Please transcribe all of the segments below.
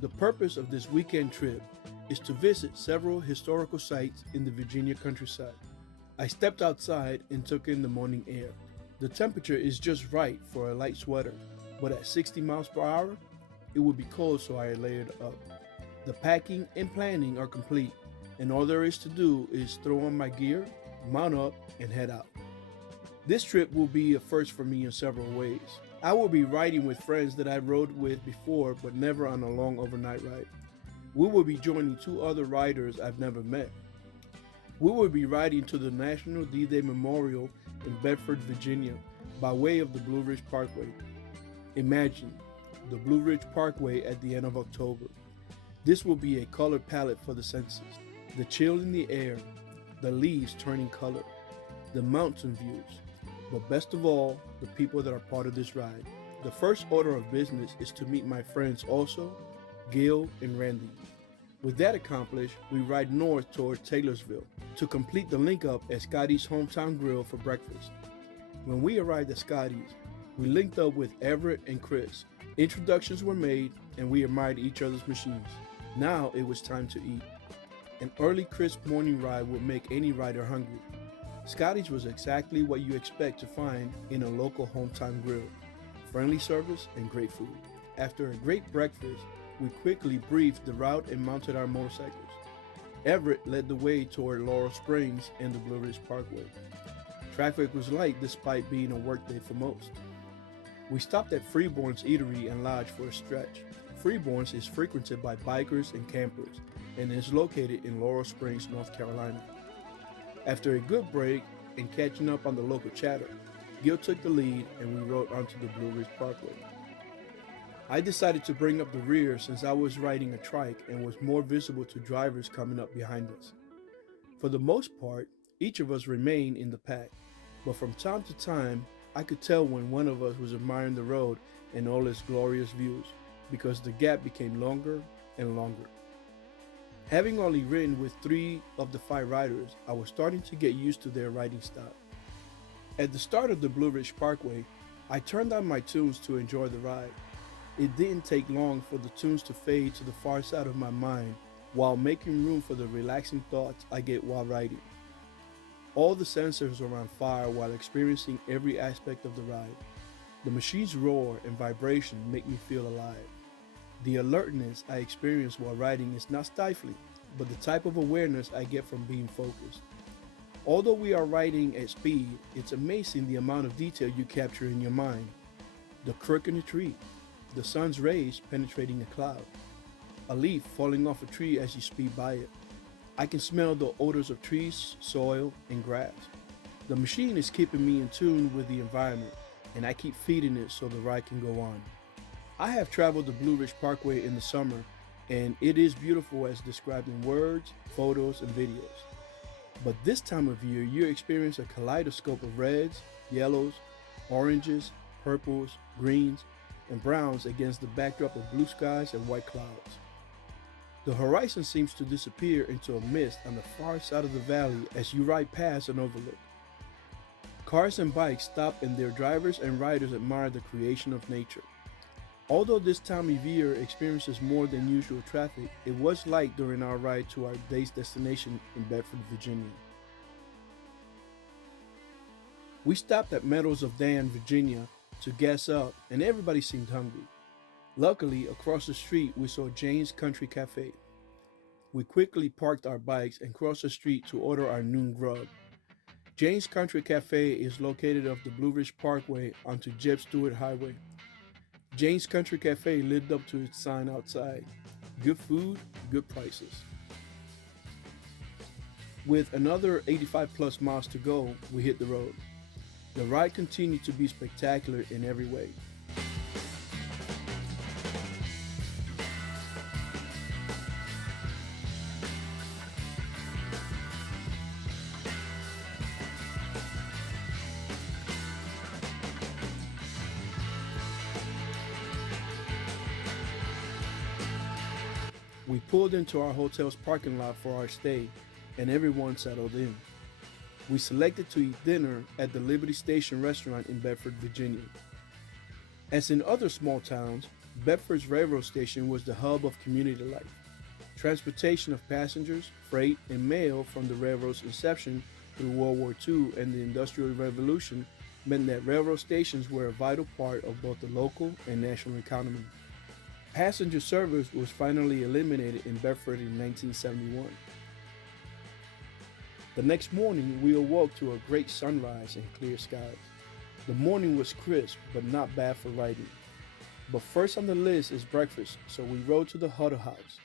The purpose of this weekend trip is to visit several historical sites in the Virginia countryside. I stepped outside and took in the morning air. The temperature is just right for a light sweater, but at 60 miles per hour, it would be cold, so I layered up. The packing and planning are complete, and all there is to do is throw on my gear, mount up, and head out. This trip will be a first for me in several ways. I will be riding with friends that I rode with before, but never on a long overnight ride. We will be joining two other riders I've never met. We will be riding to the National D-Day Memorial in Bedford, Virginia, by way of the Blue Ridge Parkway. Imagine the Blue Ridge Parkway at the end of October. This will be a color palette for the senses. The chill in the air, the leaves turning color, the mountain views, but best of all, the people that are part of this ride. The first order of business is to meet my friends also, Gil and Randy. With that accomplished, we ride north toward Taylorsville to complete the link up at Scotty's Hometown Grill for breakfast. When we arrived at Scotty's, we linked up with Everett and Chris. Introductions were made and we admired each other's machines. Now it was time to eat. An early crisp morning ride would make any rider hungry. Scotty's was exactly what you expect to find in a local hometown grill. Friendly service and great food. After a great breakfast, we quickly briefed the route and mounted our motorcycles. Everett led the way toward Laurel Springs and the Blue Ridge Parkway. Traffic was light despite being a workday for most. We stopped at Freeborne's Eatery and Lodge for a stretch. Freeborne's is frequented by bikers and campers and is located in Laurel Springs, North Carolina. After a good break and catching up on the local chatter, Gil took the lead and we rode onto the Blue Ridge Parkway. I decided to bring up the rear since I was riding a trike and was more visible to drivers coming up behind us. For the most part, each of us remained in the pack, but from time to time, I could tell when one of us was admiring the road and all its glorious views, because the gap became longer and longer. Having only ridden with 3 of the 5 riders, I was starting to get used to their riding style. At the start of the Blue Ridge Parkway, I turned on my tunes to enjoy the ride. It didn't take long for the tunes to fade to the far side of my mind while making room for the relaxing thoughts I get while riding. All the sensors are on fire while experiencing every aspect of the ride. The machine's roar and vibration make me feel alive. The alertness I experience while riding is not stifling, but the type of awareness I get from being focused. Although we are riding at speed, it's amazing the amount of detail you capture in your mind. The crook in a tree, the sun's rays penetrating a cloud, a leaf falling off a tree as you speed by it. I can smell the odors of trees, soil, and grass. The machine is keeping me in tune with the environment, and I keep feeding it so the ride can go on. I have traveled the Blue Ridge Parkway in the summer, and it is beautiful as described in words, photos, and videos. But this time of year, you experience a kaleidoscope of reds, yellows, oranges, purples, greens, and browns against the backdrop of blue skies and white clouds. The horizon seems to disappear into a mist on the far side of the valley as you ride past an overlook. Cars and bikes stop and their drivers and riders admire the creation of nature. Although this time of year experiences more than usual traffic, it was light during our ride to our day's destination in Bedford, Virginia. We stopped at Meadows of Dan, Virginia to gas up, and everybody seemed hungry. Luckily, across the street we saw Jane's Country Cafe. We quickly parked our bikes and crossed the street to order our noon grub. Jane's Country Cafe is located off the Blue Ridge Parkway onto Jeb Stuart Highway. Jane's Country Cafe lived up to its sign outside. Good food, good prices. With another 85 plus miles to go, we hit the road. The ride continued to be spectacular in every way. We pulled into our hotel's parking lot for our stay, and everyone settled in. We selected to eat dinner at the Liberty Station restaurant in Bedford, Virginia. As in other small towns, Bedford's railroad station was the hub of community life. Transportation of passengers, freight, and mail from the railroad's inception through World War II and the Industrial Revolution meant that railroad stations were a vital part of both the local and national economy. Passenger service was finally eliminated in Bedford in 1971. The next morning, we awoke to a great sunrise and clear skies. The morning was crisp, but not bad for riding. But first on the list is breakfast, so we rode to the Huddle House.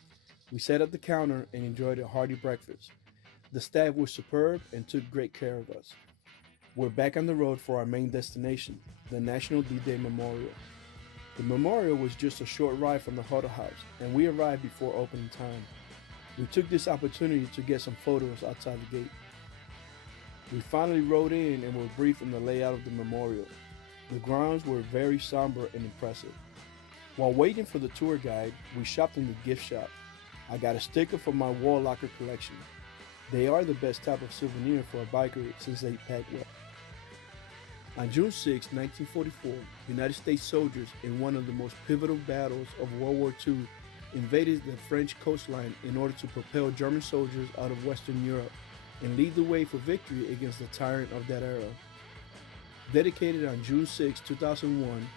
We sat at the counter and enjoyed a hearty breakfast. The staff was superb and took great care of us. We're back on the road for our main destination, the National D-Day Memorial. The memorial was just a short ride from the Huddle House, and we arrived before opening time. We took this opportunity to get some photos outside the gate. We finally rode in and were briefed on the layout of the memorial. The grounds were very somber and impressive. While waiting for the tour guide, we shopped in the gift shop. I got a sticker for my wall locker collection. They are the best type of souvenir for a biker since they pack well. On June 6, 1944, United States soldiers in one of the most pivotal battles of World War II invaded the French coastline in order to propel German soldiers out of Western Europe and lead the way for victory against the tyrant of that era. Dedicated on June 6, 2001,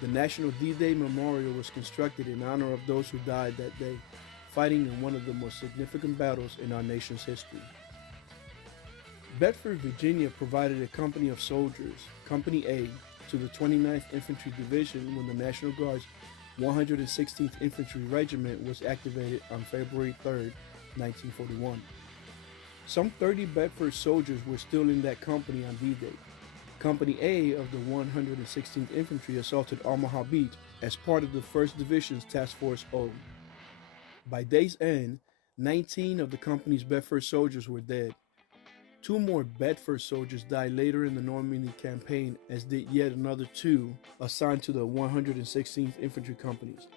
the National D-Day Memorial was constructed in honor of those who died that day, fighting in one of the most significant battles in our nation's history. Bedford, Virginia provided a company of soldiers, Company A, to the 29th Infantry Division when the National Guard's 116th Infantry Regiment was activated on February 3, 1941. Some 30 Bedford soldiers were still in that company on D-Day. Company A of the 116th Infantry assaulted Omaha Beach as part of the 1st Division's Task Force O. By day's end, 19 of the company's Bedford soldiers were dead. 2 more Bedford soldiers died later in the Normandy campaign, as did yet another 2 assigned to the 116th Infantry Companies.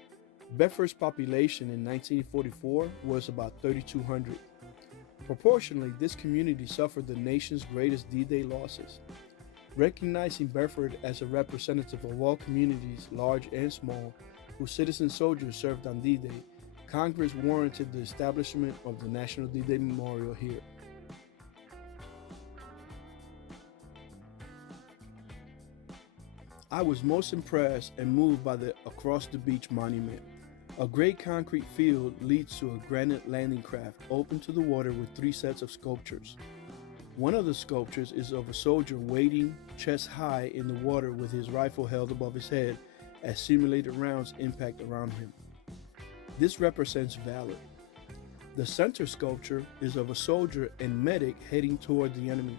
Bedford's population in 1944 was about 3,200. Proportionally, this community suffered the nation's greatest D-Day losses. Recognizing Bedford as a representative of all communities, large and small, whose citizen soldiers served on D-Day, Congress warranted the establishment of the National D-Day Memorial here. I was most impressed and moved by the Across the Beach monument. A great concrete field leads to a granite landing craft open to the water with 3 sets of sculptures. One of the sculptures is of a soldier wading chest high in the water with his rifle held above his head as simulated rounds impact around him. This represents valor. The center sculpture is of a soldier and medic heading toward the enemy.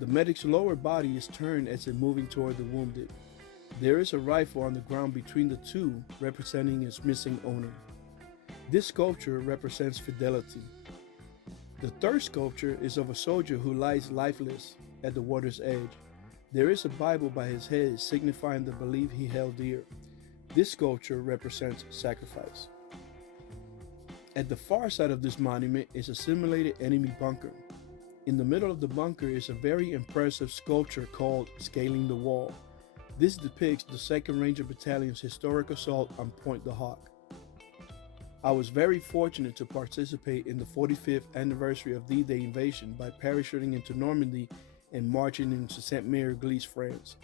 The medic's lower body is turned as if moving toward the wounded. There is a rifle on the ground between the two, representing its missing owner. This sculpture represents fidelity. The third sculpture is of a soldier who lies lifeless at the water's edge. There is a Bible by his head, signifying the belief he held dear. This sculpture represents sacrifice. At the far side of this monument is a simulated enemy bunker. In the middle of the bunker is a very impressive sculpture called Scaling the Wall. This depicts the 2nd Ranger Battalion's historic assault on Point the Hawk. I was very fortunate to participate in the 45th anniversary of D-Day invasion by parachuting into Normandy and marching into Saint-Mère-Église, France.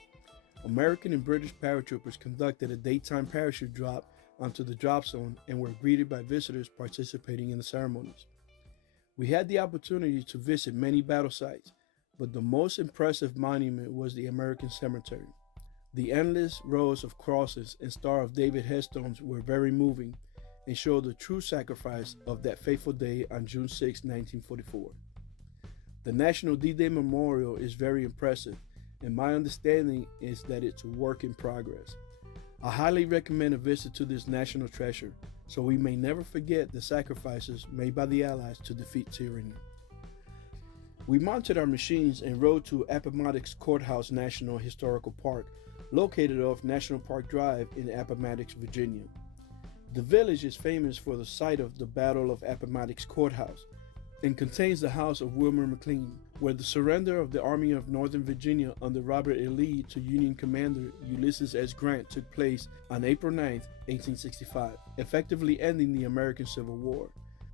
American and British paratroopers conducted a daytime parachute drop onto the drop zone and were greeted by visitors participating in the ceremonies. We had the opportunity to visit many battle sites, but the most impressive monument was the American Cemetery. The endless rows of crosses and Star of David headstones were very moving and showed the true sacrifice of that fateful day on June 6, 1944. The National D-Day Memorial is very impressive, and my understanding is that it's a work in progress. I highly recommend a visit to this national treasure, so we may never forget the sacrifices made by the Allies to defeat tyranny. We mounted our machines and rode to Appomattox Court House National Historical Park, located off National Park Drive in Appomattox, Virginia. The village is famous for the site of the Battle of Appomattox Court House. and contains the house of Wilmer McLean, where the surrender of the Army of Northern Virginia under Robert E. Lee to Union Commander Ulysses S. Grant took place on April 9, 1865, effectively ending the American Civil War.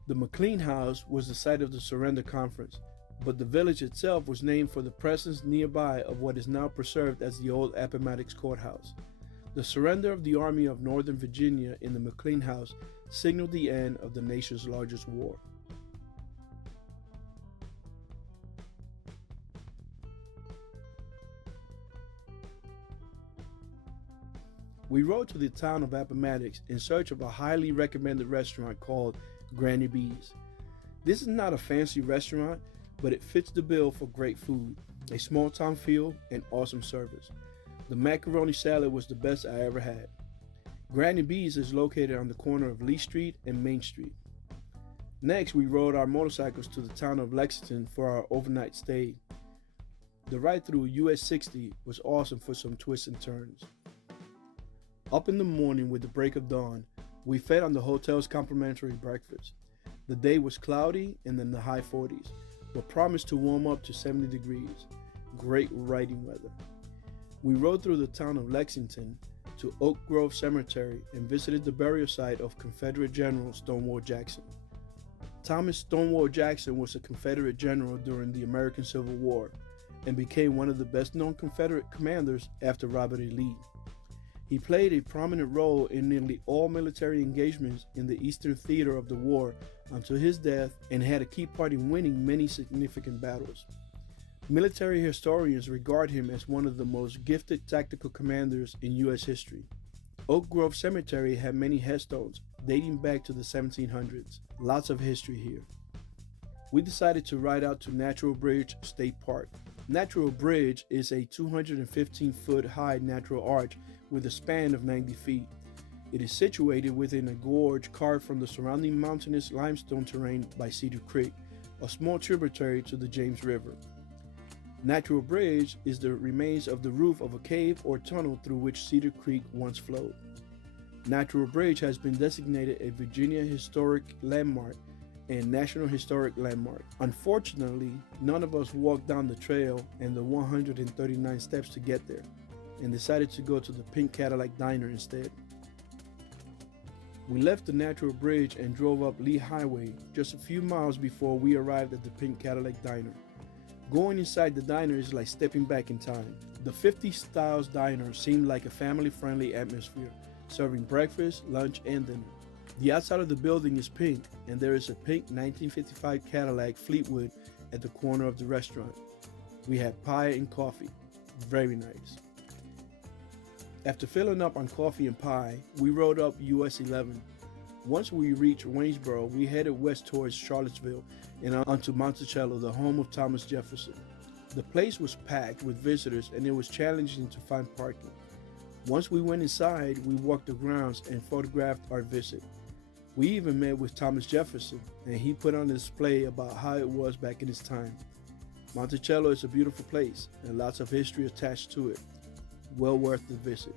The McLean House was the site of the surrender conference, but the village itself was named for the presence nearby of what is now preserved as the old Appomattox Court House. The surrender of the Army of Northern Virginia in the McLean House signaled the end of the nation's largest war. We rode to the town of Appomattox in search of a highly recommended restaurant called Granny B's. This is not a fancy restaurant, but it fits the bill for great food, a small town feel, and awesome service. The macaroni salad was the best I ever had. Granny B's is located on the corner of Lee Street and Main Street. Next, we rode our motorcycles to the town of Lexington for our overnight stay. The ride through US 60 was awesome for some twists and turns. Up in the morning with the break of dawn, we fed on the hotel's complimentary breakfast. The day was cloudy and in the high 40s, but promised to warm up to 70 degrees. Great riding weather. We rode through the town of Lexington to Oak Grove Cemetery and visited the burial site of Confederate General Stonewall Jackson. Thomas Stonewall Jackson was a Confederate general during the American Civil War and became one of the best-known Confederate commanders after Robert E. Lee. He played a prominent role in nearly all military engagements in the Eastern Theater of the war until his death and had a key part in winning many significant battles. Military historians regard him as one of the most gifted tactical commanders in U.S. history. Oak Grove Cemetery had many headstones dating back to the 1700s. Lots of history here. We decided to ride out to Natural Bridge State Park. Natural Bridge is a 215-foot high natural arch with a span of 90 feet. It is situated within a gorge carved from the surrounding mountainous limestone terrain by Cedar Creek, a small tributary to the James River. Natural Bridge is the remains of the roof of a cave or tunnel through which Cedar Creek once flowed. Natural Bridge has been designated a Virginia Historic Landmark and National Historic Landmark. Unfortunately, none of us walked down the trail and the 139 steps to get there, and decided to go to the Pink Cadillac Diner instead. We left the Natural Bridge and drove up Lee Highway just a few miles before we arrived at the Pink Cadillac Diner. Going inside the diner is like stepping back in time. The 50s Styles Diner seemed like a family-friendly atmosphere, serving breakfast, lunch, and dinner. The outside of the building is pink, and there is a pink 1955 Cadillac Fleetwood at the corner of the restaurant. We had pie and coffee. Very nice. After filling up on coffee and pie, we rode up US 11. Once we reached Waynesboro, we headed west towards Charlottesville and onto Monticello, the home of Thomas Jefferson. The place was packed with visitors and it was challenging to find parking. Once we went inside, we walked the grounds and photographed our visit. We even met with Thomas Jefferson, and he put on a display about how it was back in his time. Monticello is a beautiful place and lots of history attached to it. Well worth the visit.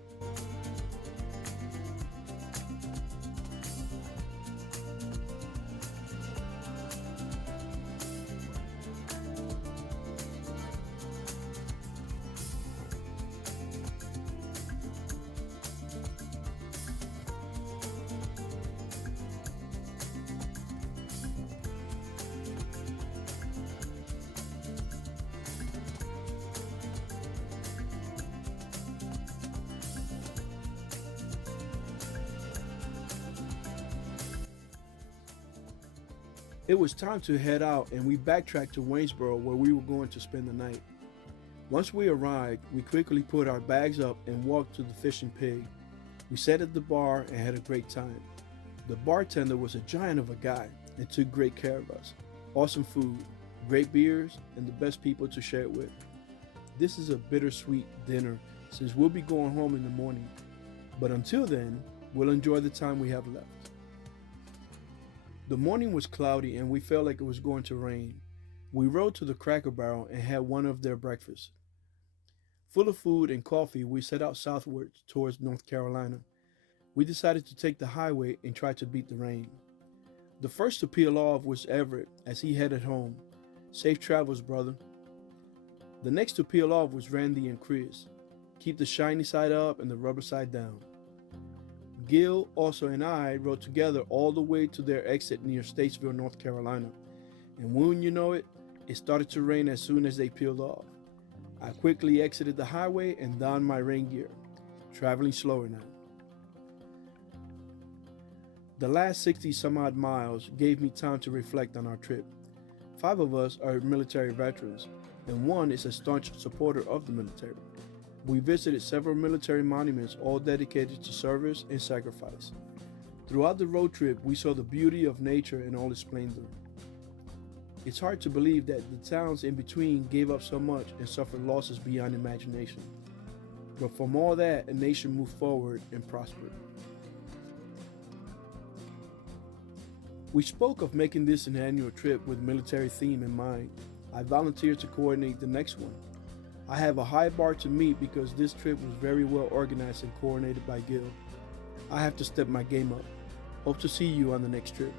It was time to head out, and we backtracked to Waynesboro where we were going to spend the night. Once we arrived, we quickly put our bags up and walked to the Fishin Pig. We sat at the bar and had a great time. The bartender was a giant of a guy and took great care of us. Awesome food, great beers, and the best people to share it with. This is a bittersweet dinner since we'll be going home in the morning. But until then, we'll enjoy the time we have left. The morning was cloudy and we felt like it was going to rain. We rode to the Cracker Barrel and had one of their breakfasts. Full of food and coffee, we set out southward towards North Carolina. We decided to take the highway and try to beat the rain. The first to peel off was Everett as he headed home. Safe travels, brother. The next to peel off was Randy and Chris. Keep the shiny side up and the rubber side down. Gil, also, and I rode together all the way to their exit near Statesville, North Carolina. And wouldn't you know it, it started to rain as soon as they peeled off. I quickly exited the highway and donned my rain gear, traveling slower now. The last 60 some odd miles gave me time to reflect on our trip. 5 of us are military veterans, and 1 is a staunch supporter of the military. We visited several military monuments, all dedicated to service and sacrifice. Throughout the road trip, we saw the beauty of nature in all its splendor. It's hard to believe that the towns in between gave up so much and suffered losses beyond imagination. But from all that, a nation moved forward and prospered. We spoke of making this an annual trip with military theme in mind. I volunteered to coordinate the next one. I have a high bar to meet because this trip was very well organized and coordinated by Gil. I have to step my game up. Hope to see you on the next trip.